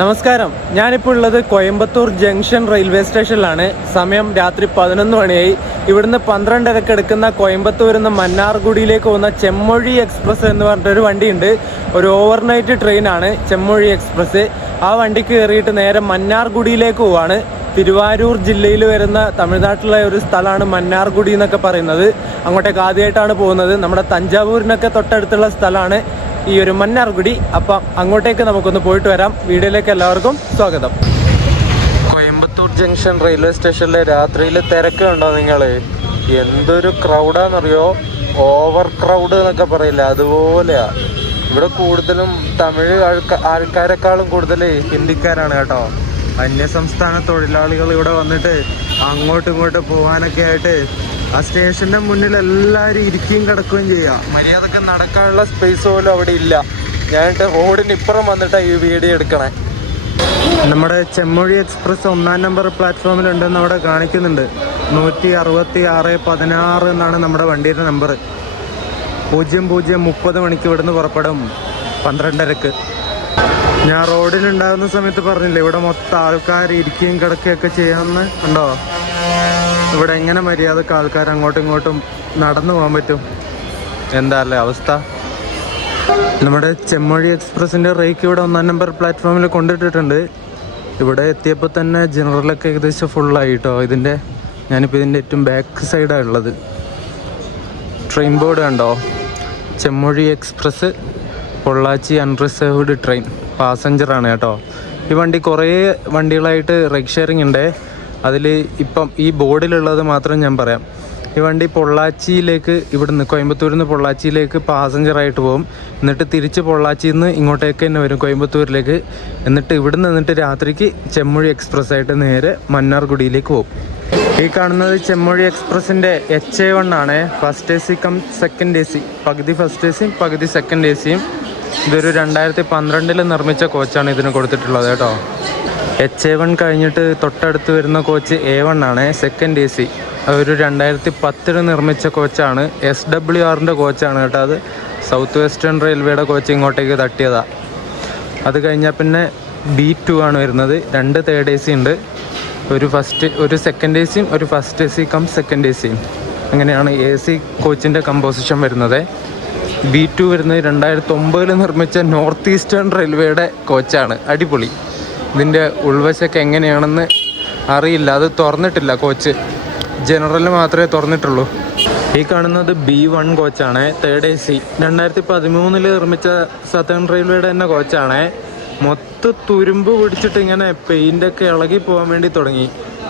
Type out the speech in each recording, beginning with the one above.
നമസ്കാരം. ഞാനിപ്പോൾ ഉള്ളത് കോയമ്പത്തൂർ ജംഗ്ഷൻ റെയിൽവേ സ്റ്റേഷനിലാണ്. സമയം രാത്രി 11 മണിയായി. ഇവിടുന്ന് 12:30 എടുക്കുന്ന കോയമ്പത്തൂരിൽ നിന്ന് മന്നാർഗുഡിയിലേക്ക് പോകുന്ന ചെമ്മൊഴി എക്സ്പ്രസ് എന്ന് പറഞ്ഞിട്ടൊരു വണ്ടിയുണ്ട്. ഒരു ഓവർനൈറ്റ് ട്രെയിനാണ് ചെമ്മൊഴി എക്സ്പ്രസ്. ആ വണ്ടിക്ക് കയറിയിട്ട് നേരെ മന്നാർഗുഡിയിലേക്ക് പോവാണ്. തിരുവാരൂർ ജില്ലയിൽ വരുന്ന തമിഴ്നാട്ടിലെ ഒരു സ്ഥലമാണ് മന്നാർഗുഡി എന്നൊക്കെ പറയുന്നത്. അങ്ങോട്ടേക്ക് ആദ്യമായിട്ടാണ് പോകുന്നത്. നമ്മുടെ തഞ്ചാവൂരിനൊക്കെ തൊട്ടടുത്തുള്ള സ്ഥലമാണ് ഈ ഒരു മന്നാർഗുഡി. അപ്പം അങ്ങോട്ടേക്ക് നമുക്കൊന്ന് പോയിട്ട് വരാം. വീഡിയോയിലേക്ക് എല്ലാവർക്കും സ്വാഗതം. കോയമ്പത്തൂർ ജംഗ്ഷൻ റെയിൽവേ സ്റ്റേഷനിലെ രാത്രിയിൽ തിരക്ക് കണ്ടോ നിങ്ങൾ? എന്തൊരു ക്രൗഡാന്നറിയോ? ഓവർ ക്രൗഡ് എന്നൊക്കെ പറയില്ല, അതുപോലെയാ. ഇവിടെ കൂടുതലും തമിഴ് ആൾക്കാരെക്കാളും കൂടുതൽ ഹിന്ദിക്കാരാണ് കേട്ടോ. അന്യസംസ്ഥാന തൊഴിലാളികൾ ഇവിടെ വന്നിട്ട് അങ്ങോട്ടും ഇങ്ങോട്ടും പോകാനൊക്കെ ആയിട്ട് ആ സ്റ്റേഷൻ്റെ മുന്നിൽ എല്ലാവരും ഇരിക്കുകയും കിടക്കുകയും ചെയ്യാം. മര്യാദക്ക് നടക്കാനുള്ള സ്പേസ് പോലും അവിടെ ഇല്ല. ഞാനിട്ട് റോഡിന് ഇപ്പുറം വന്നിട്ടാണ് ഈ വീഡിയോ എടുക്കണേ. നമ്മുടെ ചെമ്മൊഴി എക്സ്പ്രസ് 1-ാം നമ്പർ പ്ലാറ്റ്ഫോമിലുണ്ടെന്ന് അവിടെ കാണിക്കുന്നുണ്ട്. 166-16 എന്നാണ് നമ്മുടെ വണ്ടിയുടെ നമ്പർ. 00:30 മണിക്ക് ഇവിടുന്ന് പുറപ്പെടും 12:30. ഞാൻ റോഡിലുണ്ടാകുന്ന സമയത്ത് പറഞ്ഞില്ലേ, ഇവിടെ മൊത്തം ആൾക്കാർ ഇരിക്കുകയും കിടക്കുകയൊക്കെ ചെയ്യാമെന്ന്. ഉണ്ടോ ഇവിടെ എങ്ങനെ മര്യാദക്ക് ആൾക്കാർ അങ്ങോട്ടും ഇങ്ങോട്ടും നടന്നു പോകാൻ പറ്റും? എന്താ അല്ലേ അവസ്ഥ? നമ്മുടെ ചെമ്മൊഴി എക്സ്പ്രസിൻ്റെ റേക്ക് ഇവിടെ 1-ാം നമ്പർ പ്ലാറ്റ്ഫോമിൽ കൊണ്ടിട്ടിട്ടുണ്ട്. ഇവിടെ എത്തിയപ്പോൾ തന്നെ ജനറലൊക്കെ ഏകദേശം ഫുള്ളായി കേട്ടോ. ഞാനിപ്പോൾ ഇതിൻ്റെ ഏറ്റവും ബാക്ക് സൈഡാണ് ഉള്ളത്. ട്രെയിൻ ബോർഡ് കണ്ടോ? Chemmozhi express Pollachi unreserved train പാസഞ്ചറാണ് കേട്ടോ. ഈ വണ്ടി കുറേ വണ്ടികളായിട്ട് റൈഡ് ഷെയറിംഗ് ഉണ്ട്. അതിൽ ഇപ്പം ഈ ബോർഡിലുള്ളത് മാത്രം ഞാൻ പറയാം. ഈ വണ്ടി പൊള്ളാച്ചിയിലേക്ക്, ഇവിടുന്ന് കോയമ്പത്തൂരിൽ നിന്ന് പൊള്ളാച്ചിയിലേക്ക് പാസഞ്ചറായിട്ട് പോകും. എന്നിട്ട് തിരിച്ച് പൊള്ളാച്ചിയിൽ നിന്ന് ഇങ്ങോട്ടേക്ക് തന്നെ വരും കോയമ്പത്തൂരിലേക്ക്. എന്നിട്ട് ഇവിടെ നിന്നിട്ട് രാത്രിക്ക് ചെമ്മൊഴി എക്സ്പ്രസ് ആയിട്ട് നേരെ മന്നാർഗുഡിയിലേക്ക് പോകും. ഈ കാണുന്നത് ചെമ്മൊഴി എക്സ്പ്രസിൻ്റെ HA1 ആണ്. First AC cum second AC. പകുതി ഫസ്റ്റ് ACയും പകുതി സെക്കൻഡ് ACയും. ഇതൊരു 2012 നിർമ്മിച്ച കോച്ചാണ് ഇതിന് കൊടുത്തിട്ടുള്ളത് കേട്ടോ. HA1 കഴിഞ്ഞിട്ട് തൊട്ടടുത്ത് വരുന്ന കോച്ച് A1 ആണ്, സെക്കൻഡ് AC. അതൊരു 2010 നിർമ്മിച്ച കോച്ചാണ്. SWRൻ്റെ കോച്ചാണ് കേട്ടോ. അത് സൗത്ത് വെസ്റ്റേൺ റെയിൽവേയുടെ കോച്ച് ഇങ്ങോട്ടേക്ക് തട്ടിയതാണ്. അത് കഴിഞ്ഞാൽ പിന്നെ B2 ആണ് വരുന്നത്. 2 തേർഡ് AC ഉണ്ട്. ഒരു സെക്കൻഡ് ACയും ഒരു ഫസ്റ്റ് AC കം സെക്കൻഡ് ACയും. അങ്ങനെയാണ് AC കോച്ചിൻ്റെ കമ്പോസിഷൻ വരുന്നത്. B2 വരുന്നത് 2009 നിർമ്മിച്ച നോർത്ത് ഈസ്റ്റേൺ റെയിൽവേയുടെ കോച്ചാണ്. അടിപൊളി. ഇതിൻ്റെ ഉൾവശമൊക്കെ എങ്ങനെയാണെന്ന് അറിയില്ല, അത് തുറന്നിട്ടില്ല കോച്ച്. ജനറലിൽ മാത്രമേ തുറന്നിട്ടുള്ളൂ. ഈ കാണുന്നത് B1 കോച്ചാണ്, തേർഡ് AC. 2013 നിർമ്മിച്ച സതേൺ റെയിൽവേയുടെ തന്നെ കോച്ചാണ്. മൊത്തം തുരുമ്പ് പിടിച്ചിട്ട് ഇങ്ങനെ പെയിൻ്റൊക്കെ ഇളകി പോകാൻ വേണ്ടി തുടങ്ങി.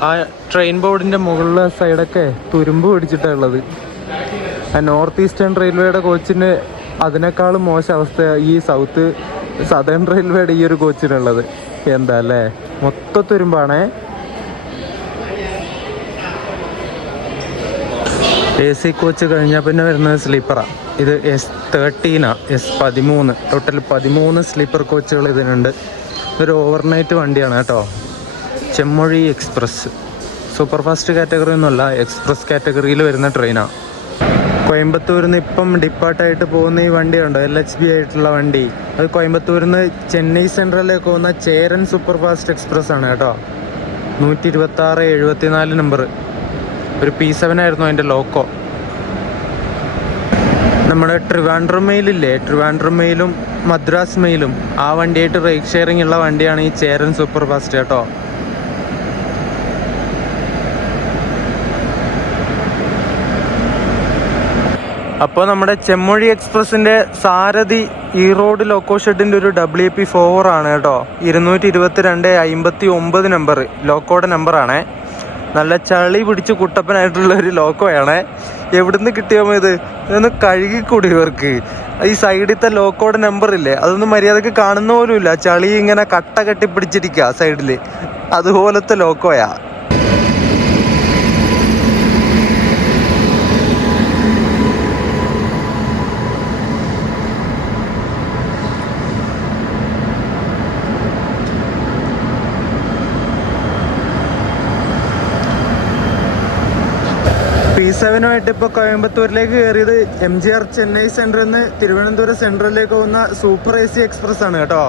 ആ ട്രെയിൻ ബോർഡിൻ്റെ മുകളിലെ സൈഡൊക്കെ തുരുമ്പ് പിടിച്ചിട്ടാണ് ഉള്ളത്. ആ നോർത്ത് ഈസ്റ്റേൺ റെയിൽവേയുടെ കോച്ചിന് അതിനേക്കാളും മോശം അവസ്ഥ ഈ സതേൺ റെയിൽവേയുടെ ഈ ഒരു കോച്ചിനുള്ളത്. എന്താ അല്ലേ, മൊത്തം തുരുമ്പാണേ. AC കോച്ച് കഴിഞ്ഞാൽ പിന്നെ വരുന്നത് സ്ലീപ്പറാണ്. ഇത് S13 S13. ടോട്ടൽ 13 സ്ലീപ്പർ കോച്ചുകൾ ഇതിനുണ്ട്. ഒരു ഓവർനൈറ്റ് വണ്ടിയാണ് കേട്ടോ. Chemmozhi express super fast category ഒന്നുമല്ല, എക്സ്പ്രസ് കാറ്റഗറിയിൽ വരുന്ന ട്രെയിനാണ്. കോയമ്പത്തൂരിൽ നിന്ന് ഇപ്പം ഡിപ്പാർട്ടായിട്ട് പോകുന്ന ഈ വണ്ടിയുണ്ടോ, LHB ആയിട്ടുള്ള വണ്ടി, അത് കോയമ്പത്തൂരിൽ നിന്ന് ചെന്നൈ സെൻട്രലിലേക്ക് പോകുന്ന ചേരൻ സൂപ്പർ ഫാസ്റ്റ് എക്സ്പ്രസ് ആണ് കേട്ടോ. 126-74 നമ്പർ. ഒരു P7 ആയിരുന്നു അതിൻ്റെ ലോക്കോ. നമ്മുടെ ട്രിവാൻഡ്രം മെയിലില്ലേ, ട്രിവാൻഡ്രം മെയിലും മദ്രാസ് മെയിലും ആ വണ്ടിയായിട്ട് റൈഡ് ഷെയറിംഗ് ഉള്ള വണ്ടിയാണ് ഈ ചേരൻ സൂപ്പർ ഫാസ്റ്റ് കേട്ടോ. അപ്പോൾ നമ്മുടെ ചെമ്മൊഴി എക്സ്പ്രസിൻ്റെ സാരഥി ഈറോഡ് ലോക്കോ ഷെഡിൻ്റെ ഒരു WP4 ആണ് കേട്ടോ. 222-59 നമ്പർ ലോക്കോയുടെ നമ്പറാണ്. നല്ല ചളി പിടിച്ച് കുട്ടപ്പനായിട്ടുള്ള ഒരു ലോക്കോയാണ്. എവിടുന്ന് കിട്ടിയാൽ ഇതൊന്ന് കഴുകിക്കൂടി ഇവർക്ക്? ഈ സൈഡിലത്തെ ലോക്കോയുടെ നമ്പറില്ലേ, അതൊന്നും മര്യാദക്ക് കാണുന്ന പോലും ഇല്ല. ചളി ഇങ്ങനെ കട്ട കെട്ടി പിടിച്ചിരിക്കുക സൈഡിൽ. അതുപോലത്തെ ലോക്കോയാ. P7 ഇപ്പോൾ കോയമ്പത്തൂരിലേക്ക് കയറിയത് MGR ചെന്നൈ സെൻട്രലിൽ നിന്ന് തിരുവനന്തപുരം സെൻട്രലിലേക്ക് പോകുന്ന സൂപ്പർ AC എക്സ്പ്രസ് ആണ് കേട്ടോ.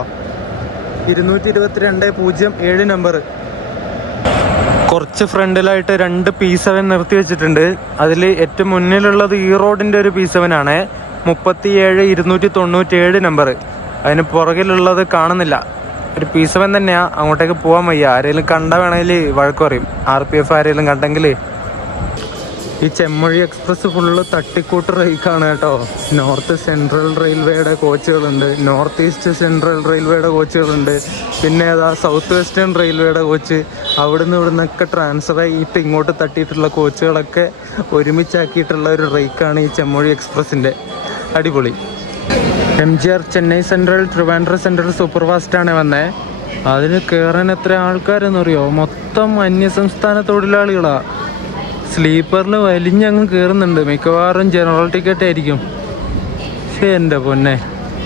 222-07 നമ്പർ. കുറച്ച് ഫ്രണ്ടിലായിട്ട് 2 P7 നിർത്തി വെച്ചിട്ടുണ്ട്. അതിൽ ഏറ്റവും മുന്നിലുള്ളത് ഈ റോഡിൻ്റെ ഒരു P7 ആണ്, 37-297 നമ്പർ. അതിന് പുറകിലുള്ളത് കാണുന്നില്ല. ഒരു P7 തന്നെയാണ്. അങ്ങോട്ടേക്ക് പോകാൻ വയ്യ. ആരെങ്കിലും കണ്ട വേണമെങ്കിൽ വഴക്ക് പറയും. RPF ആരെങ്കിലും കണ്ടെങ്കിൽ. ഈ ചെമ്മൊഴി എക്സ്പ്രസ് ഫുള്ള് തട്ടിക്കൂട്ട് റേക്കാണ് കേട്ടോ. നോർത്ത് സെൻട്രൽ റെയിൽവേയുടെ കോച്ചുകളുണ്ട്, നോർത്ത് ഈസ്റ്റ് സെൻട്രൽ റെയിൽവേയുടെ കോച്ചുകളുണ്ട്, പിന്നെ ഏതാ സൗത്ത് വെസ്റ്റേൺ റെയിൽവേയുടെ കോച്ച്. അവിടുന്ന് ഇവിടുന്നൊക്കെ ട്രാൻസ്ഫർ ആയിട്ട് ഇങ്ങോട്ട് തട്ടിയിട്ടുള്ള കോച്ചുകളൊക്കെ ഒരുമിച്ചാക്കിയിട്ടുള്ള ഒരു റേക്കാണ് ഈ ചെമ്മൊഴി എക്സ്പ്രസിൻ്റെ. അടിപൊളി. MGR Chennai Central, Trivandrum Central super ഫാസ്റ്റാണ് വന്നത്. അതിന് കയറാൻ എത്ര ആൾക്കാരെന്നറിയോ? മൊത്തം അന്യസംസ്ഥാന തൊഴിലാളികളാണ്. സ്ലീപ്പറിൽ വലിഞ്ഞങ്ങ് കയറുന്നുണ്ട്. മിക്കവാറും ജനറൽ ടിക്കറ്റ് ആയിരിക്കും. പക്ഷേ എൻ്റെ പൊന്നെ,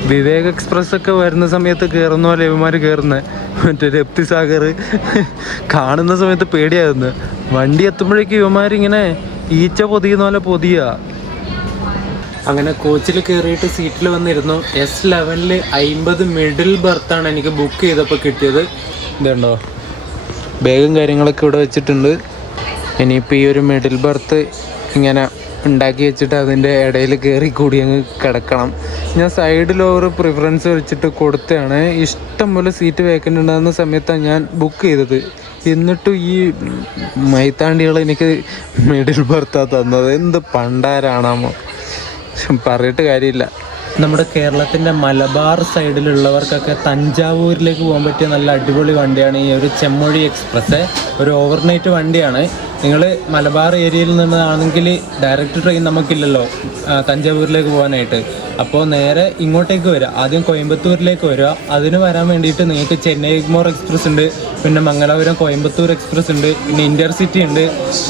വിവേക് എക്സ്പ്രസ് ഒക്കെ വരുന്ന സമയത്ത് കയറുന്ന പോലെ ഇവന്മാർ കയറുന്നത്. മറ്റേ രപ്തിസാഗർ കാണുന്ന സമയത്ത് പേടിയാകുന്നത്. വണ്ടി എത്തുമ്പോഴേക്കും ഇവന്മാരിങ്ങനെ ഈച്ച പൊതിയുന്ന പോലെ പൊതിയ. അങ്ങനെ കോച്ചിൽ കയറിയിട്ട് സീറ്റിൽ വന്നിരുന്നു. S11 50 മിഡിൽ ബർത്താണ് എനിക്ക് ബുക്ക് ചെയ്തപ്പോൾ കിട്ടിയത്. ഇതുണ്ടോ, ബാഗും കാര്യങ്ങളൊക്കെ ഇവിടെ വെച്ചിട്ടുണ്ട്. ഇനിയിപ്പോൾ ഈ ഒരു മിഡിൽ ബർത്ത് ഇങ്ങനെ ഉണ്ടാക്കി വെച്ചിട്ട് അതിൻ്റെ ഇടയിൽ കയറി കൂടി അങ്ങ് കിടക്കണം. ഞാൻ സൈഡിൽ ഓരോ പ്രിഫറൻസ് വെച്ചിട്ട് കൊടുത്തതാണ്. ഇഷ്ടം പോലെ സീറ്റ് വേക്കൻ്റ് ഉണ്ടാകുന്ന സമയത്താണ് ഞാൻ ബുക്ക് ചെയ്തത്. എന്നിട്ടും ഈ മൈത്താണ്ടികൾ എനിക്ക് മിഡിൽ ബർത്താണ് തന്നത്. എന്ത് പണ്ടാരാണാമോ, പറഞ്ഞിട്ട് കാര്യമില്ല. നമ്മുടെ കേരളത്തിൻ്റെ മലബാർ സൈഡിലുള്ളവർക്കൊക്കെ തഞ്ചാവൂരിലേക്ക് പോകാൻ പറ്റിയ നല്ല അടിപൊളി വണ്ടിയാണ് ഈ ഒരു ചെമ്മൊഴി എക്സ്പ്രസ്. ഒരു ഓവർനൈറ്റ് വണ്ടിയാണ്. നിങ്ങൾ മലബാർ ഏരിയയിൽ നിന്നാണെങ്കിൽ ഡയറക്റ്റ് ട്രെയിൻ നമുക്കില്ലല്ലോ തഞ്ചാവൂരിലേക്ക് പോകാനായിട്ട്. അപ്പോൾ നേരെ ഇങ്ങോട്ടേക്ക് വരിക. ആദ്യം കോയമ്പത്തൂരിലേക്ക് വരിക. അതിന് വരാൻ വേണ്ടിയിട്ട് നിങ്ങൾക്ക് ചെന്നൈ എഗ്മോർ എക്സ്പ്രസ് ഉണ്ട്, പിന്നെ മംഗലാപുരം കോയമ്പത്തൂർ എക്സ്പ്രസ് ഉണ്ട്, പിന്നെ ഇൻ്റർസിറ്റി ഉണ്ട്.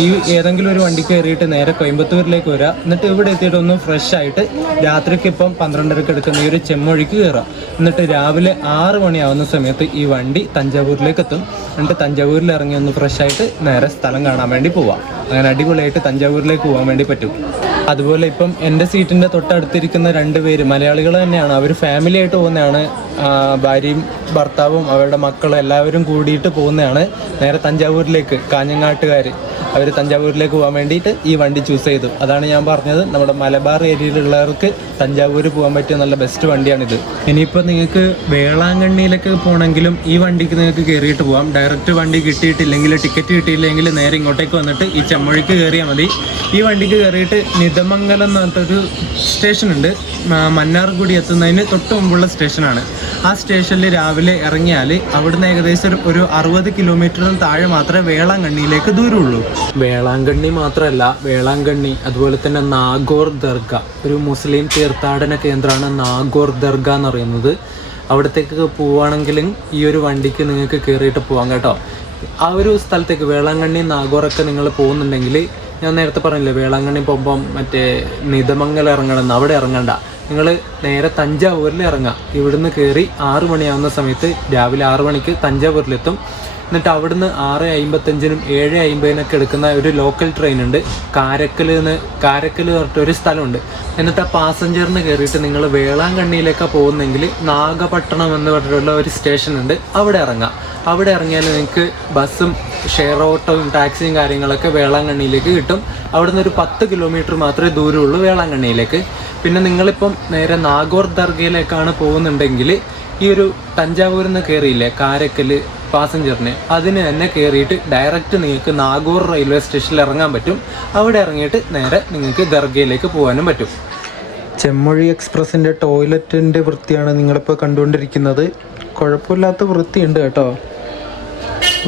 ഈ ഏതെങ്കിലും ഒരു വണ്ടി കയറിയിട്ട് നേരെ കോയമ്പത്തൂരിലേക്ക് വരിക. എന്നിട്ട് ഇവിടെ എത്തിയിട്ട് ഒന്ന് ഫ്രഷ് ആയിട്ട് രാത്രിക്ക് ഇപ്പം 12:30 എടുക്കുന്ന ഈ ഒരു ചെമ്മൊഴിക്ക് കയറുക. എന്നിട്ട് രാവിലെ 6 മണിയാവുന്ന സമയത്ത് ഈ വണ്ടി തഞ്ചാവൂരിലേക്ക് എത്തും. എന്നിട്ട് തഞ്ചാവൂരിൽ ഇറങ്ങി ഒന്ന് ഫ്രഷ് ആയിട്ട് നേരെ സ്ഥലം കാണാൻ വേണ്ടി പോവാം. അങ്ങനെ അടിപൊളിയായിട്ട് തഞ്ചാവൂരിലേക്ക് പോകാൻ വേണ്ടി പറ്റും. അതുപോലെ ഇപ്പം എൻ്റെ സീറ്റിൻ്റെ തൊട്ടടുത്തിരിക്കുന്ന 2 പേര് മലയാളികൾ തന്നെയാണ്. അവർ ഫാമിലി ആയിട്ട് പോകുന്നതാണ്. ഭാര്യയും ഭർത്താവും അവരുടെ മക്കളും എല്ലാവരും കൂടിയിട്ട് പോകുന്നതാണ് നേരെ തഞ്ചാവൂരിലേക്ക്. കാഞ്ഞങ്ങാട്ടുകാർ അവർ തഞ്ചാവൂരിലേക്ക് പോകാൻ വേണ്ടിയിട്ട് ഈ വണ്ടി ചൂസ് ചെയ്തു. അതാണ് ഞാൻ പറഞ്ഞത്, നമ്മുടെ മലബാർ ഏരിയയിലുള്ളവർക്ക് തഞ്ചാവൂർ പോകാൻ പറ്റിയ നല്ല ബെസ്റ്റ് വണ്ടിയാണിത്. ഇനിയിപ്പോൾ നിങ്ങൾക്ക് വേളാങ്കണ്ണിയിലേക്ക് പോകണമെങ്കിലും ഈ വണ്ടിക്ക് നിങ്ങൾക്ക് കയറിയിട്ട് പോകാം. ഡയറക്റ്റ് വണ്ടി കിട്ടിയിട്ടില്ലെങ്കിൽ, ടിക്കറ്റ് കിട്ടിയില്ലെങ്കിൽ നേരെ ഇങ്ങോട്ടേക്ക് വന്നിട്ട് ഈ ചെമ്മൊഴിക്ക് കയറിയാൽ മതി. ഈ വണ്ടിക്ക് കയറിയിട്ട് നിതമംഗലം എന്ന് പറഞ്ഞിട്ടൊരു സ്റ്റേഷനുണ്ട്. മന്നാർഗുഡി എത്തുന്നതിന് തൊട്ട് മുമ്പുള്ള സ്റ്റേഷനാണ്. ആ സ്റ്റേഷനിൽ രാവിലെ ഇറങ്ങിയാൽ അവിടുന്ന് ഏകദേശം ഒരു 60 കിലോമീറ്ററിന് താഴെ മാത്രമേ വേളാങ്കണ്ണിയിലേക്ക് ദൂരമുള്ളൂ. വേളാങ്കണ്ണി മാത്രമല്ല, വേളാങ്കണ്ണി അതുപോലെ തന്നെ നാഗോർ ദർഗ, ഒരു മുസ്ലിം തീർത്ഥാടന കേന്ദ്രമാണ് നാഗോർ ദർഗ എന്ന് പറയുന്നത്. അവിടത്തേക്ക് പോവുകയാണെങ്കിലും ഈ ഒരു വണ്ടിക്ക് നിങ്ങൾക്ക് കയറിയിട്ട് പോകാം കേട്ടോ. ആ ഒരു സ്ഥലത്തേക്ക് വേളാങ്കണ്ണി നാഗോറൊക്കെ നിങ്ങൾ പോകുന്നുണ്ടെങ്കിൽ, ഞാൻ നേരത്തെ പറഞ്ഞില്ലേ വേളാങ്കണ്ണി പോകുമ്പം മറ്റേ നിതമംഗലം ഇറങ്ങണമെന്ന്, അവിടെ ഇറങ്ങണ്ട. നിങ്ങൾ നേരെ തഞ്ചാവൂരിൽ ഇറങ്ങാം. ഇവിടുന്ന് കയറി 6 മണിയാവുന്ന സമയത്ത് രാവിലെ 6 മണിക്ക് തഞ്ചാവൂരിലെത്തും. എന്നിട്ട് അവിടുന്ന് 6:55-നും 7:50-നൊക്കെ എടുക്കുന്ന ഒരു ലോക്കൽ ട്രെയിൻ ഉണ്ട്. കാരക്കൽ പറഞ്ഞിട്ട് ഒരു സ്ഥലമുണ്ട്. എന്നിട്ട് ആ പാസഞ്ചറിന് കയറിയിട്ട് നിങ്ങൾ വേളാങ്കണ്ണിയിലേക്കാണ് പോകുന്നെങ്കിൽ നാഗപട്ടണം എന്ന് പറഞ്ഞിട്ടുള്ള ഒരു സ്റ്റേഷൻ ഉണ്ട്, അവിടെ ഇറങ്ങാം. അവിടെ ഇറങ്ങിയാൽ നിങ്ങൾക്ക് ബസ്സും ഷെയർ ഓട്ടോയും ടാക്സിയും കാര്യങ്ങളൊക്കെ വേളാങ്കണ്ണിയിലേക്ക് കിട്ടും. അവിടുന്ന് ഒരു 10 കിലോമീറ്റർ മാത്രമേ ദൂരമുള്ളൂ വേളാങ്കണ്ണിയിലേക്ക്. പിന്നെ നിങ്ങളിപ്പം നേരെ നാഗോർ ദർഗയിലേക്കാണ് പോകുന്നുണ്ടെങ്കിൽ ഈ ഒരു തഞ്ചാവൂരിൽ നിന്ന് കയറിയില്ലേ കാരക്കൽ പാസഞ്ചറിന്, അതിന് തന്നെ കയറിയിട്ട് ഡയറക്റ്റ് നിങ്ങൾക്ക് നാഗൂർ റെയിൽവേ സ്റ്റേഷനിൽ ഇറങ്ങാൻ പറ്റും. അവിടെ ഇറങ്ങിയിട്ട് നേരെ നിങ്ങൾക്ക് ദർഗയിലേക്ക് പോകാനും പറ്റും. ചെമ്മൊഴി എക്സ്പ്രസിൻ്റെ ടോയ്ലറ്റിൻ്റെ വൃത്തിയാണ് നിങ്ങളിപ്പോൾ കണ്ടുകൊണ്ടിരിക്കുന്നത്. കുഴപ്പമില്ലാത്ത വൃത്തിയുണ്ട് കേട്ടോ.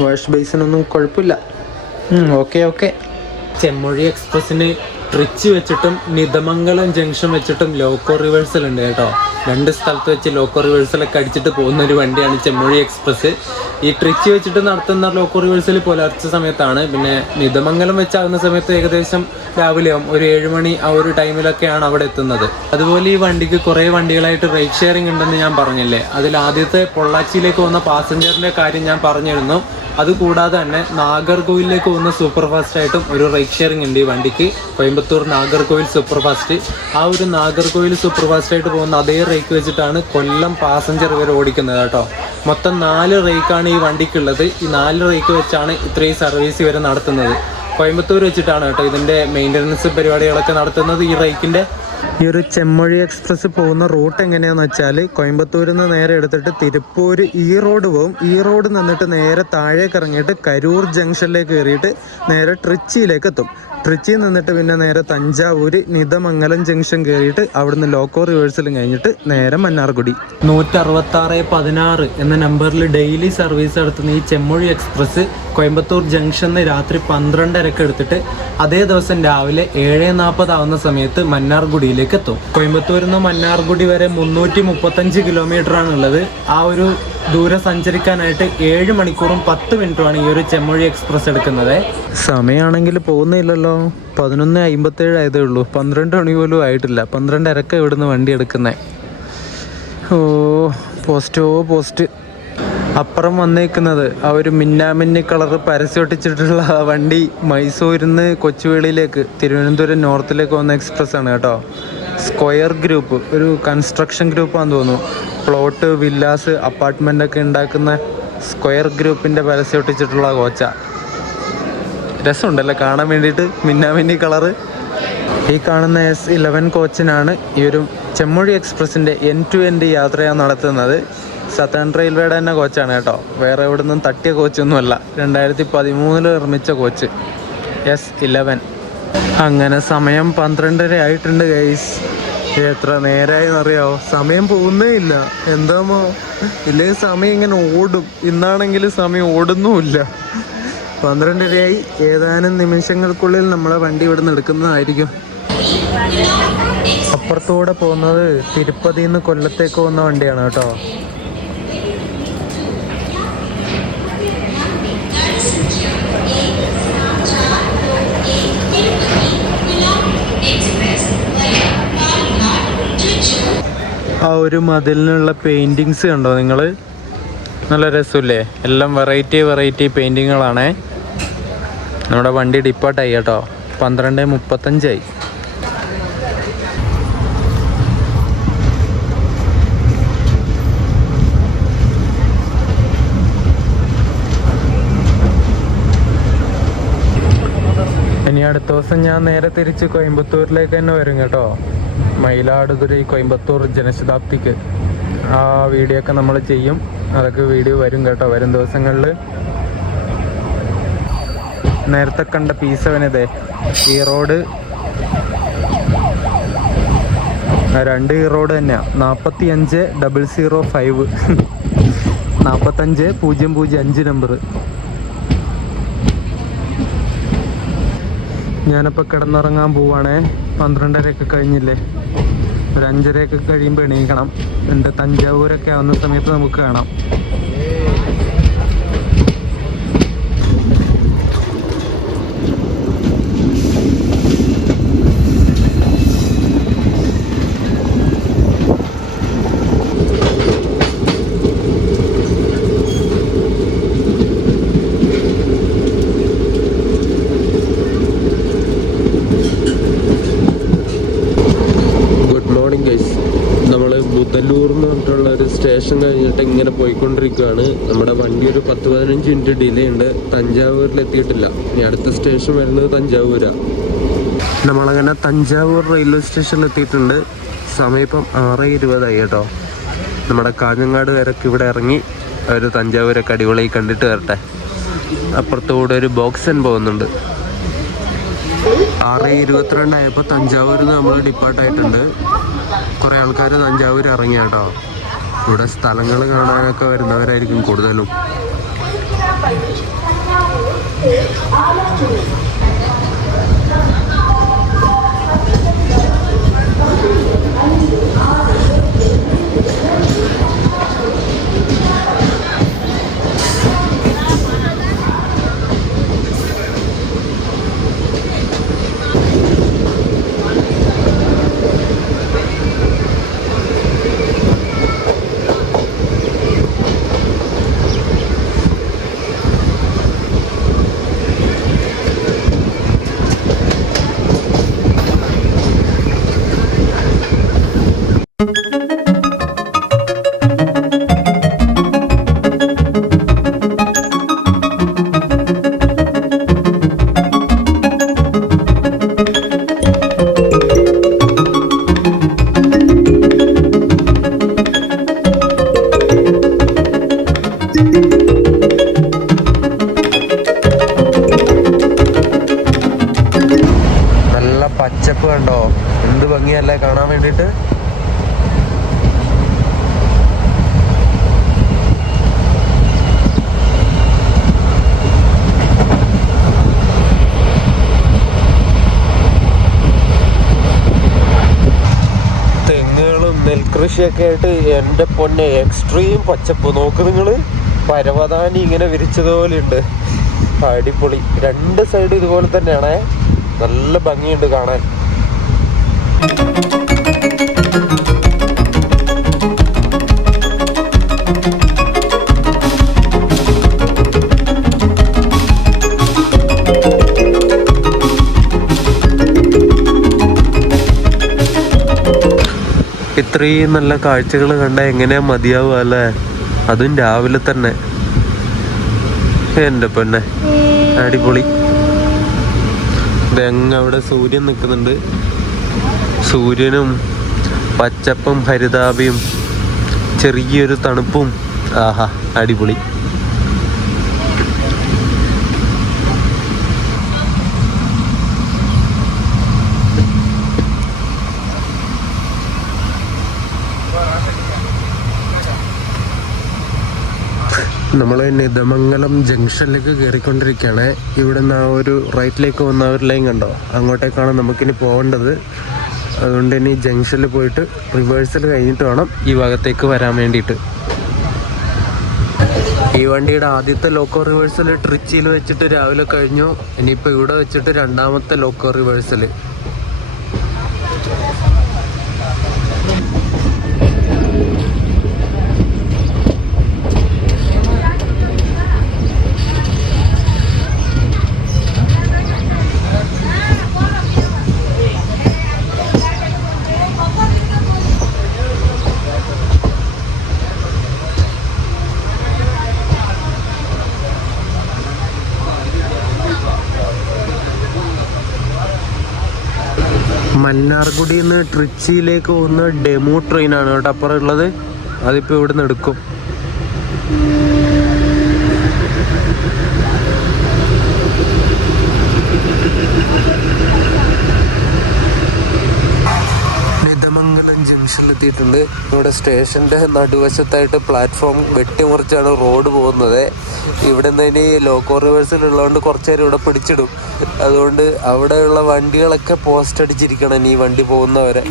വാഷ് ബേസിനൊന്നും കുഴപ്പമില്ല. ഓക്കെ. ചെമ്മൊഴി എക്സ്പ്രസ്സിന് ട്രിച്ചി വെച്ചിട്ടും നിതമംഗലം ജംഗ്ഷൻ വെച്ചിട്ടും ലോക്കോ റിവേഴ്സൽ ഉണ്ട് കേട്ടോ. 2 സ്ഥലത്ത് വെച്ച് ലോക്കോ റിവേഴ്സലൊക്കെ അടിച്ചിട്ട് പോകുന്ന ഒരു വണ്ടിയാണ് ചെമ്മൊഴി എക്സ്പ്രസ്. ഈ ട്രിച്ചി വെച്ചിട്ട് നടത്തുന്ന ലോക്കോ റിവേഴ്സൽ പുലർച്ചെ സമയത്താണ്. പിന്നെ നിതമംഗലം വെച്ചാകുന്ന സമയത്ത് ഏകദേശം രാവിലെയാവും, ഒരു 7 മണി ആ ഒരു ടൈമിലൊക്കെയാണ് അവിടെ എത്തുന്നത്. അതുപോലെ ഈ വണ്ടിക്ക് കുറേ വണ്ടികളായിട്ട് റൈഡ് ഷെയറിംഗ് ഉണ്ടെന്ന് ഞാൻ പറഞ്ഞില്ലേ. അതിൽ ആദ്യത്തെ പൊള്ളാച്ചിയിലേക്ക് പോകുന്ന പാസഞ്ചറിൻ്റെ കാര്യം ഞാൻ പറഞ്ഞിരുന്നു. അതുകൂടാതെ തന്നെ നാഗർകോവിലേക്ക് പോകുന്ന സൂപ്പർ ഫാസ്റ്റ് ആയിട്ടും ഒരു റൈഡ് ഷെയറിംഗ് ഉണ്ട് ഈ വണ്ടിക്ക്. Coimbatore Nagercoil super fast. ആ ഒരു നാഗർകോവിൽ സൂപ്പർ ഫാസ്റ്റ് ആയിട്ട് പോകുന്ന അതേ റേക്ക് വെച്ചിട്ടാണ് കൊല്ലം പാസഞ്ചർ ഇവർ ഓടിക്കുന്നത് കേട്ടോ. മൊത്തം 4 റേക്കാണ് ഈ വണ്ടിക്കുള്ളത്. ഈ 4 റേക്ക് വെച്ചാണ് ഇത്രയും സർവീസ് ഇവർ നടത്തുന്നത്. കോയമ്പത്തൂർ വെച്ചിട്ടാണ് കേട്ടോ ഇതിൻ്റെ മെയിൻ്റനൻസ് പരിപാടികളൊക്കെ നടത്തുന്നത് ഈ റേക്കിൻ്റെ. ഈ ഒരു ചെമ്മൊഴി എക്സ്പ്രസ് പോകുന്ന റൂട്ട് എങ്ങനെയാണെന്ന് വെച്ചാൽ കോയമ്പത്തൂരിൽ നിന്ന് നേരെ എടുത്തിട്ട് തിരുപ്പൂർ ഈറോഡ് പോകും. ഈറോഡ് നിന്നിട്ട് നേരെ താഴേക്ക് ഇറങ്ങിയിട്ട് കരൂർ ജംഗ്ഷനിലേക്ക് കയറിയിട്ട് നേരെ ട്രിച്ചിയിലേക്ക് എത്തും. ട്രിച്ചിയിൽ നിന്നിട്ട് പിന്നെ നേരെ തഞ്ചാവൂർ നിതമംഗലം ജംഗ്ഷൻ കയറിയിട്ട് അവിടുന്ന് ലോക്കോ റിവേഴ്സലും കഴിഞ്ഞിട്ട് നേരെ മന്നാർഗുഡി. 16616 എന്ന നമ്പറിൽ ഡെയിലി സർവീസ് നടത്തുന്ന ഈ ചെമ്മൊഴി എക്സ്പ്രസ് കോയമ്പത്തൂർ ജംഗ്ഷനിൽ രാത്രി 12:30 എടുത്തിട്ട് അതേ ദിവസം രാവിലെ 7:40 ആവുന്ന സമയത്ത് മന്നാർഗുഡിയിലേക്ക് എത്തും. കോയമ്പത്തൂരിൽ നിന്ന് മന്നാർഗുഡി വരെ 335 കിലോമീറ്റർ ആണുള്ളത്. ആ ഒരു ദൂരം സഞ്ചരിക്കാനായിട്ട് 7 മണിക്കൂറും 10 മിനിറ്റുമാണ് ഈ ഒരു ചെമ്മൊഴി എക്സ്പ്രസ് എടുക്കുന്നത്. സമയമാണെങ്കിൽ പോകുന്നില്ലല്ലോ. 11:57 ആയതേ ഉള്ളൂ. 12 മണി പോലും ആയിട്ടില്ല. 12:30 ഇവിടുന്ന് വണ്ടി എടുക്കുന്നത്. ഓ പോസ്റ്റ്. അപ്പുറം വന്നേക്കുന്നത് ആ ഒരു മിന്നാമിന്നി കളറ് പരസ്യൊട്ടിച്ചിട്ടുള്ള വണ്ടി മൈസൂരിൽ നിന്ന് കൊച്ചുവേളിയിലേക്ക് തിരുവനന്തപുരം നോർത്തിലേക്ക് വന്ന എക്സ്പ്രസ് ആണ് കേട്ടോ. സ്ക്വയർ ഗ്രൂപ്പ്, ഒരു കൺസ്ട്രക്ഷൻ ഗ്രൂപ്പാന്ന് തോന്നുന്നു. പ്ലോട്ട്, വില്ലാസ്, അപ്പാർട്ട്മെൻ്റ് ഒക്കെ ഉണ്ടാക്കുന്ന സ്ക്വയർ ഗ്രൂപ്പിൻ്റെ പരസ്യൊട്ടിച്ചിട്ടുള്ള കോച്ച. രസമുണ്ടല്ലേ കാണാൻ വേണ്ടിയിട്ട്, മിന്നാമിന്നി കളറ്. ഈ കാണുന്ന S11 കോച്ചിനാണ് ഈ ഒരു ചെമ്മൊഴി എക്സ്പ്രസിൻ്റെ end to end യാത്രയാണ് നടത്തുന്നത്. സതേൺ റെയിൽവേയുടെ തന്നെ കോച്ചാണ് കേട്ടോ. വേറെ എവിടെ നിന്നും തട്ടിയ കോച്ചൊന്നുമല്ല. 2013 നിർമ്മിച്ച കോച്ച് S11. അങ്ങനെ സമയം 12:30 ആയിട്ടുണ്ട് ഗൈസ്. എത്ര നേരമായെന്നറിയാവോ? സമയം പോകുന്നേ ഇല്ല. എന്താമോ ഇല്ലെങ്കിൽ സമയം ഇങ്ങനെ ഓടും. ഇന്നാണെങ്കിൽ സമയം ഓടുന്നുമില്ല. 12:30 ആയി. ഏതാനും നിമിഷങ്ങൾക്കുള്ളിൽ നമ്മളെ വണ്ടി ഇവിടെ നിന്ന് എടുക്കുന്നതായിരിക്കും. അപ്പുറത്തൂടെ പോകുന്നത് തിരുപ്പതിയിൽ നിന്ന് കൊല്ലത്തേക്ക് പോകുന്ന വണ്ടിയാണ് കേട്ടോ. ആ ഒരു മതിലിനുള്ള പെയിൻറ്റിങ്സ് കണ്ടോ നിങ്ങൾ? നല്ല രസമില്ലേ? എല്ലാം വെറൈറ്റി പെയിൻറ്റിങ്ങുകളാണേ. നമ്മുടെ വണ്ടി ഡിപ്പാർട്ടായി കേട്ടോ. 12:35 ഇനി അടുത്ത ദിവസം ഞാൻ നേരെ തിരിച്ച് കോയമ്പത്തൂരിലേക്ക് തന്നെ വരും കേട്ടോ. മയിലാടുതുറൈ കോയമ്പത്തൂർ ജനശതാബ്ദിക്ക് ആ വീഡിയോ ഒക്കെ നമ്മൾ ചെയ്യും. അതൊക്കെ വീഡിയോ വരും കേട്ടോ വരും ദിവസങ്ങളിൽ. നേരത്തെ കണ്ട P7 ഈ റോഡ് 2 ഈ റോഡ് തന്നെയാണ്. 45005 45005 നമ്പർ. ഞാനിപ്പോൾ കിടന്നുറങ്ങാൻ പോവാണേ. 12:30 കഴിഞ്ഞില്ലേ? ഒരു 5:30 കഴിയുമ്പോൾ എണീക്കണം. എൻ്റെ തഞ്ചാവൂരൊക്കെ ആവുന്ന സമയത്ത് നമുക്ക് കാണാം. പുതലൂർ എന്ന് പറഞ്ഞിട്ടുള്ള ഒരു സ്റ്റേഷൻ കഴിഞ്ഞിട്ട് ഇങ്ങനെ പോയിക്കൊണ്ടിരിക്കുകയാണ്. നമ്മുടെ വണ്ടി ഒരു 10-15 മിനിറ്റ് ഡിലേ ഉണ്ട്. തഞ്ചാവൂരിൽ എത്തിയിട്ടില്ല. ഇനി അടുത്ത സ്റ്റേഷൻ വരുന്നത് തഞ്ചാവൂരാണ്. നമ്മളങ്ങനെ തഞ്ചാവൂർ റെയിൽവേ സ്റ്റേഷനിൽ എത്തിയിട്ടുണ്ട്. സമയം ഇപ്പം 6:20 കേട്ടോ. നമ്മുടെ കാഞ്ഞങ്ങാട് വരക്ക് ഇവിടെ ഇറങ്ങി ഒരു തഞ്ചാവൂരൊക്കെ അടിപൊളിയായി കണ്ടിട്ട് വരട്ടെ. അപ്പുറത്തുകൂടെ ഒരു ബോക്സൻ പോകുന്നുണ്ട്. 6:22 ആയപ്പോൾ തഞ്ചാവൂരിൽ നിന്ന് നമ്മൾ ഡിപ്പാർട്ടായിട്ടുണ്ട്. കുറേ ആൾക്കാർ തഞ്ചാവൂർ ഇറങ്ങി കേട്ടോ. ഇവിടെ സ്ഥലങ്ങൾ കാണാനൊക്കെ വരുന്നവരായിരിക്കും കൂടുതലും. വേണ്ടിയിട്ട്. നെൽകൃഷിയൊക്കെ ആയിട്ട് എൻ്റെ പൊന്നെ എക്സ്ട്രീം പച്ചപ്പ്. നോക്ക് നിങ്ങൾ, പരവതാനി ഇങ്ങനെ വിരിച്ചതുപോലെ ഉണ്ട്. അടിപൊളി. രണ്ട് സൈഡ് ഇതുപോലെ തന്നെയാണേ, നല്ല ഭംഗിയുണ്ട് കാണാൻ. ഇത്രയും നല്ല കാഴ്ചകൾ കണ്ടാൽ എങ്ങനെയാ മതിയാവുക അല്ലേ? അതും രാവിലെ തന്നെ. എൻ്റെ പൊന്നെ അടിപൊളി. അവിടെ സൂര്യൻ നിൽക്കുന്നുണ്ട്. സൂര്യനും പച്ചപ്പും ഹരിതാഭയും ചെറിയൊരു തണുപ്പും. ആഹാ, അടിപൊളി. നമ്മൾ നിതമംഗലം ജംഗ്ഷനിലേക്ക് കയറിക്കൊണ്ടിരിക്കുകയാണ്. ഇവിടെ നിന്ന് ആ ഒരു റൈറ്റിലേക്ക് വന്ന ഒരു ലൈൻ കണ്ടോ, അങ്ങോട്ടേക്കാണ് നമുക്കിനി പോകേണ്ടത്. അതുകൊണ്ട് ഇനി ജംഗ്ഷനിൽ പോയിട്ട് റിവേഴ്സൽ കഴിഞ്ഞിട്ട് വേണം ഈ ഭാഗത്തേക്ക് വരാൻ വേണ്ടിയിട്ട്. ഈ വണ്ടിയുടെ ആദ്യത്തെ ലോക്കോ റിവേഴ്സൽ ട്രിച്ചിയിൽ വെച്ചിട്ട് രാവിലെ കഴിഞ്ഞു. ഇനിയിപ്പോൾ ഇവിടെ വെച്ചിട്ട് രണ്ടാമത്തെ ലോക്കോ റിവേഴ്സൽ. മന്നാർഗുഡിയിൽ നിന്ന് ട്രിച്ചിയിലേക്ക് പോകുന്ന ഡെമോ ട്രെയിനാണ് കേട്ടോ അപ്പുറം ഉള്ളത്. അതിപ്പോൾ ഇവിടെ നിന്ന് എടുക്കും. നിതമംഗലം ജംഗ്ഷനിലെത്തിയിട്ടുണ്ട്. ഇവിടെ സ്റ്റേഷൻ്റെ നടുവശത്തായിട്ട് പ്ലാറ്റ്ഫോം വെട്ടിമുറിച്ചാണ് റോഡ് പോകുന്നത്. ഇവിടെ നിന്ന് ഇനി ലോക്കോ റിവേഴ്സിലുള്ളതുകൊണ്ട് കുറച്ച് നേരം ഇവിടെ പിടിച്ചിടും. അതുകൊണ്ട് അവിടെയുള്ള വണ്ടികളൊക്കെ പോസ്റ്റ് അടിച്ചിരിക്കണം ഈ വണ്ടി പോകുന്നവരെ.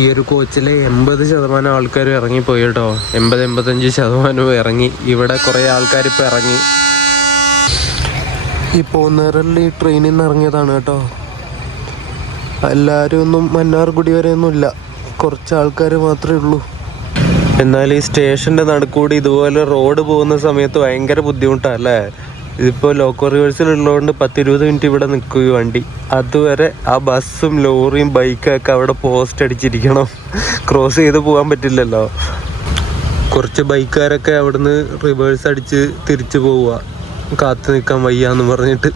ഈ ഒരു കോച്ചിലെ 80% ആൾക്കാർ ഇറങ്ങിപ്പോയി കേട്ടോ. 80-85% ഇറങ്ങി. ഇവിടെ കുറേ ആൾക്കാർ ഇപ്പോൾ ഇറങ്ങി. ഈ പോകുന്നവരെല്ലാം ഈ ട്രെയിനിൽ നിന്ന് ഇറങ്ങിയതാണ് കേട്ടോ. എല്ലാവരും ഒന്നും മന്നാർഗുഡി വരെ ഒന്നും ഇല്ല, കുറച്ച് ആൾക്കാർ മാത്രമേ ഉള്ളൂ. എന്നാൽ ഈ സ്റ്റേഷൻ്റെ നടുക്കൂടി ഇതുപോലെ റോഡ് പോകുന്ന സമയത്ത് ഭയങ്കര ബുദ്ധിമുട്ടാണ് അല്ലേ? ഇതിപ്പോൾ ലോക്കോ റിവേഴ്സിലുള്ളതുകൊണ്ട് 10-20 മിനിറ്റ് ഇവിടെ നിൽക്കും ഈ വണ്ടി. അതുവരെ ആ ബസ്സും ലോറിയും ബൈക്കൊക്കെ അവിടെ പോസ്റ്റ് അടിച്ചിരിക്കണം. ക്രോസ് ചെയ്ത് പോകാൻ പറ്റില്ലല്ലോ. കുറച്ച് ബൈക്കുകാരൊക്കെ അവിടുന്ന് റിവേഴ്സ് അടിച്ച് തിരിച്ചു പോവുക, കാത്തു നിൽക്കാൻ വയ്യാന്ന് പറഞ്ഞിട്ട്.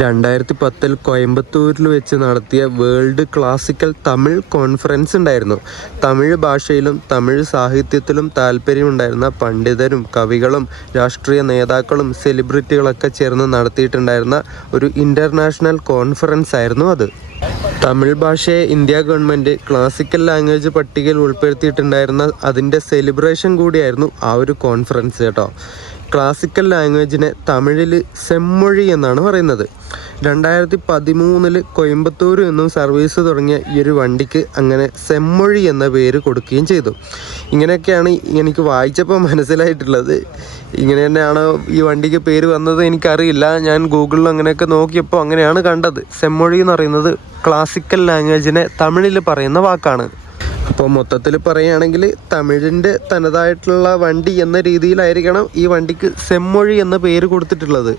2010 കോയമ്പത്തൂരിൽ വെച്ച് നടത്തിയ വേൾഡ് ക്ലാസിക്കൽ തമിഴ് കോൺഫറൻസ് ഉണ്ടായിരുന്നു. തമിഴ് ഭാഷയിലും തമിഴ് സാഹിത്യത്തിലും താല്പര്യമുണ്ടായിരുന്ന പണ്ഡിതരും കവികളും രാഷ്ട്രീയ നേതാക്കളും സെലിബ്രിറ്റികളൊക്കെ ചേർന്ന് നടത്തിയിട്ടുണ്ടായിരുന്ന ഒരു ഇൻ്റർനാഷണൽ കോൺഫറൻസ് ആയിരുന്നു അത്. തമിഴ് ഭാഷയെ ഇന്ത്യ ഗവൺമെൻറ് ക്ലാസിക്കൽ ലാംഗ്വേജ് പട്ടികയിൽ ഉൾപ്പെടുത്തിയിട്ടുണ്ടായിരുന്ന അതിൻ്റെ സെലിബ്രേഷൻ കൂടിയായിരുന്നു ആ ഒരു കോൺഫറൻസ് കേട്ടോ. ക്ലാസിക്കൽ ലാംഗ്വേജിനെ തമിഴിൽ സെമ്മൊഴി എന്നാണ് പറയുന്നത്. 2013 കോയമ്പത്തൂർ എന്നും സർവീസ് തുടങ്ങിയ ഈ ഒരു വണ്ടിക്ക് അങ്ങനെ സെമ്മൊഴി എന്ന പേര് കൊടുക്കുകയും ചെയ്തു. ഇങ്ങനെയൊക്കെയാണ് എനിക്ക് വായിച്ചപ്പോൾ മനസ്സിലായിട്ടുള്ളത്. ഇങ്ങനെ തന്നെയാണോ ഈ വണ്ടിക്ക് പേര് വന്നത് എനിക്കറിയില്ല. ഞാൻ ഗൂഗിളിൽ അങ്ങനെയൊക്കെ നോക്കിയപ്പോൾ അങ്ങനെയാണ് കണ്ടത്. സെമ്മൊഴി എന്ന് പറയുന്നത് ക്ലാസിക്കൽ ലാംഗ്വേജിനെ തമിഴിൽ പറയുന്ന വാക്കാണ്. അപ്പോൾ മൊത്തത്തിൽ പറയുകയാണെങ്കിൽ തമിഴിൻ്റെ തനതായിട്ടുള്ള വണ്ടി എന്ന രീതിയിലായിരിക്കണം ഈ വണ്ടിക്ക് സെമ്മൊഴി എന്ന പേര് കൊടുത്തിട്ടുള്ളത്.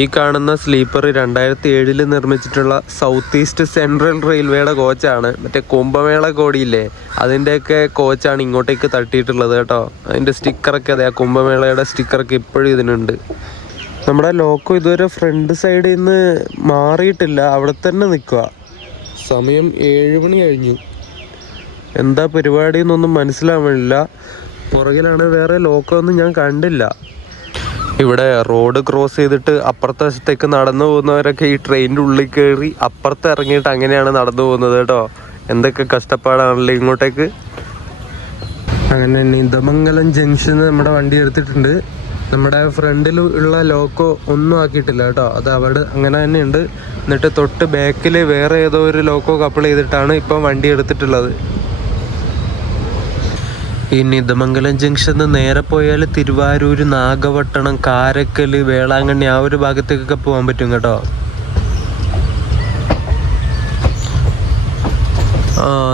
ഈ കാണുന്ന സ്ലീപ്പർ 2007 നിർമ്മിച്ചിട്ടുള്ള സൗത്ത് ഈസ്റ്റ് സെൻട്രൽ റെയിൽവേയുടെ കോച്ചാണ്. മറ്റേ കുംഭമേള കോടിയില്ലേ, അതിൻ്റെയൊക്കെ കോച്ചാണ് ഇങ്ങോട്ടേക്ക് തട്ടിയിട്ടുള്ളത് കേട്ടോ. അതിൻ്റെ സ്റ്റിക്കറൊക്കെ അതെ, ആ കുംഭമേളയുടെ സ്റ്റിക്കറൊക്കെ ഇപ്പോഴും ഇതിനുണ്ട്. നമ്മുടെ ലോക്കോ ഇതുവരെ ഫ്രണ്ട് സൈഡിൽ നിന്ന് മാറിയിട്ടില്ല, അവിടെ തന്നെ നിൽക്കുക. സമയം 7 മണി കഴിഞ്ഞു. എന്താ പരിപാടി എന്നൊന്നും മനസ്സിലാവില്ല. പുറകിലാണ് വേറെ ലോക്കോ ഒന്നും ഞാൻ കണ്ടില്ല. ഇവിടെ റോഡ് ക്രോസ് ചെയ്തിട്ട് അപ്പുറത്തെ വശത്തേക്ക് നടന്നു പോകുന്നവരൊക്കെ ഈ ട്രെയിനിൻ്റെ ഉള്ളിൽ കയറി അപ്പുറത്ത് ഇറങ്ങിയിട്ട് അങ്ങനെയാണ് നടന്നു പോകുന്നത് കേട്ടോ. എന്തൊക്കെ കഷ്ടപ്പാടാണല്ലോ ഇങ്ങോട്ടേക്ക്. അങ്ങനെ നീതമംഗലം ജംഗ്ഷന് നമ്മുടെ വണ്ടി എടുത്തിട്ടുണ്ട്. നമ്മുടെ ഫ്രണ്ടിൽ ഉള്ള ലോക്കോ ഒന്നും ആക്കിയിട്ടില്ല കേട്ടോ, അത് അവിടെ അങ്ങനെ തന്നെയുണ്ട്. എന്നിട്ട് തൊട്ട് ബാക്കിൽ വേറെ ഏതോ ഒരു ലോക്കോ കപ്പിൾ ചെയ്തിട്ടാണ് ഇപ്പം വണ്ടി എടുത്തിട്ടുള്ളത്. ഈ നീതമംഗലം ജംഗ്ഷന് നേരെ പോയാൽ തിരുവാരൂർ, നാഗപട്ടണം, കാരക്കൽ, വേളാങ്കണ്ണി ആ ഒരു ഭാഗത്തേക്കൊക്കെ പോകാൻ പറ്റും കേട്ടോ.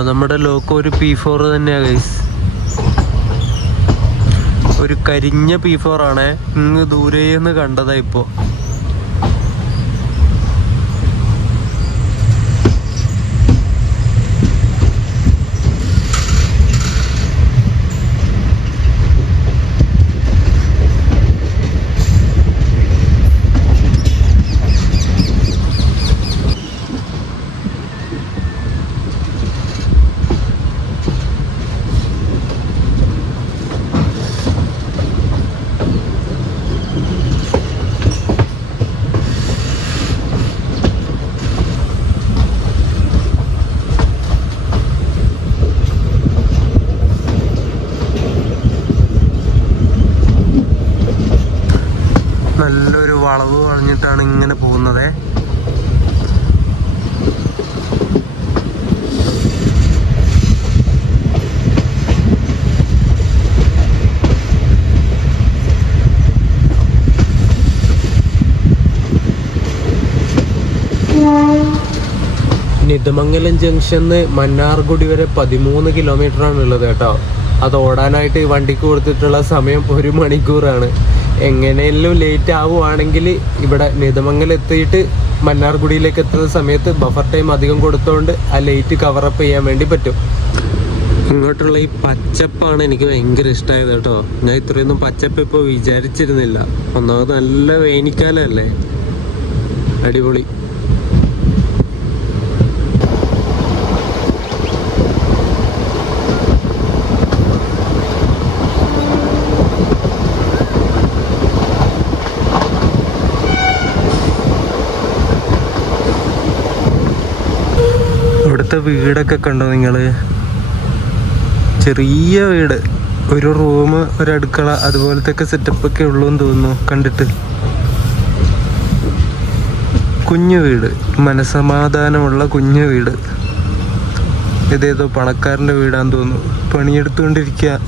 നമ്മുടെ ലോക്കോ ഒരു P4 തന്നെയാണ് ഗൈസ്. ഒരു കരിഞ്ഞ P4 ആണേ. ഇങ്ങ് ദൂരേന്ന് കണ്ടതാ ഇപ്പോ. നല്ലൊരു വളവ് വളഞ്ഞിട്ടാണ് ഇങ്ങനെ പോകുന്നത്. നീതമംഗലം ജംഗ്ഷന്ന് മന്നാർഗുഡി വരെ 13 കിലോമീറ്ററാണ് ഉള്ളത് കേട്ടോ. അത് ഓടാനായിട്ട് വണ്ടിക്ക് കൊടുത്തിട്ടുള്ള സമയം 1 മണിക്കൂറാണ്. എങ്ങനെയെങ്കിലും ലേറ്റ് ആവുകയാണെങ്കിൽ ഇവിടെ നീതമംഗലം എത്തിയിട്ട് മന്നാർഗുഡിയിലേക്ക് എത്തുന്ന സമയത്ത് ബഫർ ടൈം അധികം കൊടുത്തുകൊണ്ട് ആ ലേറ്റ് കവറപ്പ് ചെയ്യാൻ വേണ്ടി പറ്റും. ഇങ്ങോട്ടുള്ള ഈ പച്ചപ്പാണ് എനിക്ക് ഭയങ്കര ഇഷ്ടമായത് കേട്ടോ. ഞാൻ ഇത്രയൊന്നും പച്ചപ്പ് ഇപ്പോൾ വിചാരിച്ചിരുന്നില്ല. ഒന്നാമത് നല്ല വേനൽക്കാലമല്ലേ, അടിപൊളി. ഇവിടുത്തെ വീടൊക്കെ കണ്ടോ നിങ്ങൾ? ചെറിയ വീട്, ഒരു റൂം, ഒരു അടുക്കള, അതുപോലത്തെ ഒക്കെ സെറ്റപ്പൊക്കെ ഉള്ളൂ എന്ന് തോന്നുന്നു കണ്ടിട്ട്. കുഞ്ഞു വീട്, മനസമാധാനമുള്ള കുഞ്ഞു വീട്. ഇതേതോ പണക്കാരൻ്റെ വീടാന്ന് തോന്നുന്നു, പണിയെടുത്തുകൊണ്ടിരിക്കുക.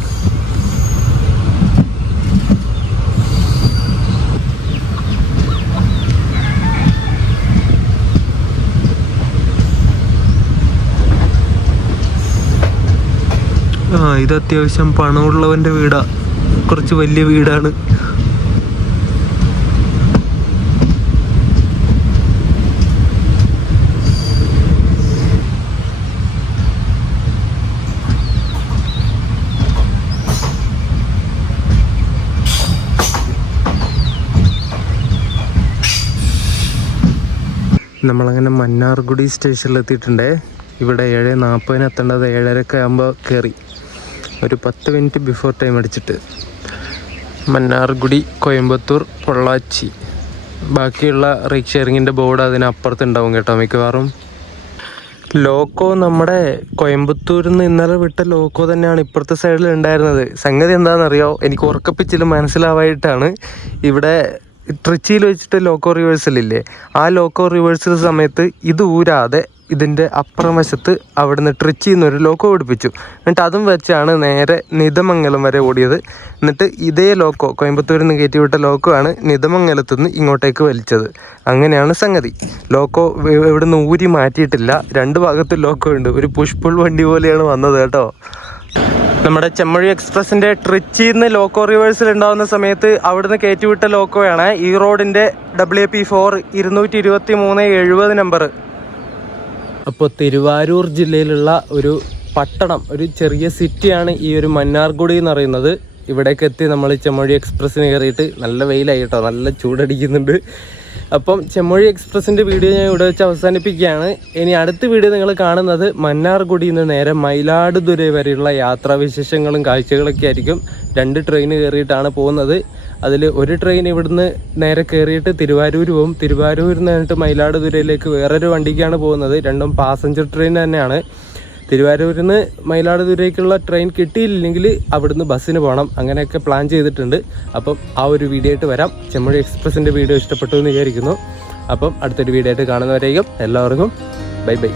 ഇത് അത്യാവശ്യം പണമുള്ളവൻ്റെ വീടാ, കുറച്ച് വലിയ വീടാണ്. നമ്മളങ്ങനെ മന്നാർഗുഡി സ്റ്റേഷനിലെത്തിയിട്ടുണ്ടേ. ഇവിടെ 7:40 എത്തേണ്ടത് 7:30 ആകുമ്പോൾ കയറി. ഒരു 10 മിനിറ്റ് ബിഫോർ ടൈം അടിച്ചിട്ട്. മന്നാർഗുഡി, കോയമ്പത്തൂർ, പൊള്ളാച്ചി. ബാക്കിയുള്ള റൈഡ് ഷെയറിങ്ങിൻ്റെ ബോർഡ് അതിനപ്പുറത്തുണ്ടാവും കേട്ടോ മിക്കവാറും. ലോക്കോ നമ്മുടെ കോയമ്പത്തൂരിൽ നിന്ന് ഇന്നലെ വിട്ട ലോക്കോ തന്നെയാണ് ഇപ്പുറത്തെ സൈഡിൽ ഉണ്ടായിരുന്നത്. സംഗതി എന്താണെന്നറിയോ, എനിക്ക് ഉറക്കപ്പിച്ചിൽ മനസ്സിലാവായിട്ടാണ്. ഇവിടെ ട്രിച്ചിയിൽ വെച്ചിട്ട് ലോക്കോ റിവേഴ്സലില്ലേ, ആ ലോക്കോ റിവേഴ്സൽ സമയത്ത് ഇത് ഊരാതെ ഇതിൻ്റെ അപ്പുറം വശത്ത് അവിടുന്ന് ട്രിച്ചിയിൽ നിന്നൊരു ലോക്കോ പിടിപ്പിച്ചു. എന്നിട്ട് അതും വെച്ചാണ് നേരെ നീതമംഗലം വരെ ഓടിയത്. എന്നിട്ട് ഇതേ ലോക്കോ, കോയമ്പത്തൂരിൽ നിന്ന് കയറ്റിവിട്ട ലോക്കോ ആണ് നീതമംഗലത്തു നിന്ന് ഇങ്ങോട്ടേക്ക് വലിച്ചത്. അങ്ങനെയാണ് സംഗതി. ലോക്കോ ഇവിടുന്ന് ഊരി മാറ്റിയിട്ടില്ല. 2 ഭാഗത്തും ലോക്കോ ഉണ്ട്. ഒരു പുഷ്പുൾ വണ്ടി പോലെയാണ് വന്നത് കേട്ടോ. നമ്മുടെ ചെമ്മഴി എക്സ്പ്രസിൻ്റെ ട്രിച്ചിയിൽ നിന്ന് ലോക്കോ റിവേഴ്സൽ ഉണ്ടാകുന്ന സമയത്ത് അവിടുന്ന് കയറ്റിവിട്ട ലോക്കോയാണ് ഈ റോഡിൻ്റെ WP4 223/70 നമ്പർ. അപ്പോൾ തിരുവാരൂർ ജില്ലയിലുള്ള ഒരു പട്ടണം, ഒരു ചെറിയ സിറ്റിയാണ് ഈ ഒരു മന്നാർഗുഡി എന്ന് പറയുന്നത്. ഇവിടേക്ക് എത്തി നമ്മൾ ചെമ്മഴി എക്സ്പ്രസ്സിന് കയറിയിട്ട് നല്ല വെയിലായി കേട്ടോ, നല്ല ചൂടടിക്കുന്നുണ്ട്. അപ്പം ചെമ്മൊഴി എക്സ്പ്രസിൻ്റെ വീഡിയോ ഞാൻ ഇവിടെ വെച്ച് അവസാനിപ്പിക്കുകയാണ്. ഇനി അടുത്ത വീഡിയോ നിങ്ങൾ കാണുന്നത് മന്നാർഗുഡിയിൽ നിന്ന് നേരെ മയിലാടുതുറ വരെയുള്ള യാത്രാവിശേഷങ്ങളും കാഴ്ചകളൊക്കെ ആയിരിക്കും. 2 ട്രെയിൻ കയറിയിട്ടാണ് പോകുന്നത്. അതിൽ ഒരു ട്രെയിൻ ഇവിടുന്ന് നേരെ കയറിയിട്ട് തിരുവാരൂർ പോകും. തിരുവാരൂരിൽ നിന്നിട്ട് മയിലാടുതുറയിലേക്ക് വേറൊരു വണ്ടിക്കാണ് പോകുന്നത്. രണ്ടും പാസഞ്ചർ ട്രെയിൻ തന്നെയാണ്. തിരുവാരൂരിൽ നിന്ന് മയിലാടുതുറയ്ക്കുള്ള ട്രെയിൻ കിട്ടിയില്ലെങ്കിൽ അവിടുന്ന് ബസ്സിന് പോകണം. അങ്ങനെയൊക്കെ പ്ലാൻ ചെയ്തിട്ടുണ്ട്. അപ്പം ആ ഒരു വീഡിയോ ആയിട്ട് വരാം. ചെമ്മൊഴി എക്സ്പ്രസിൻ്റെ വീഡിയോ ഇഷ്ടപ്പെട്ടു എന്ന് വിചാരിക്കുന്നു. അപ്പം അടുത്തൊരു വീഡിയോ ആയിട്ട് കാണുന്നവരേക്കും എല്ലാവർക്കും ബൈ ബൈ.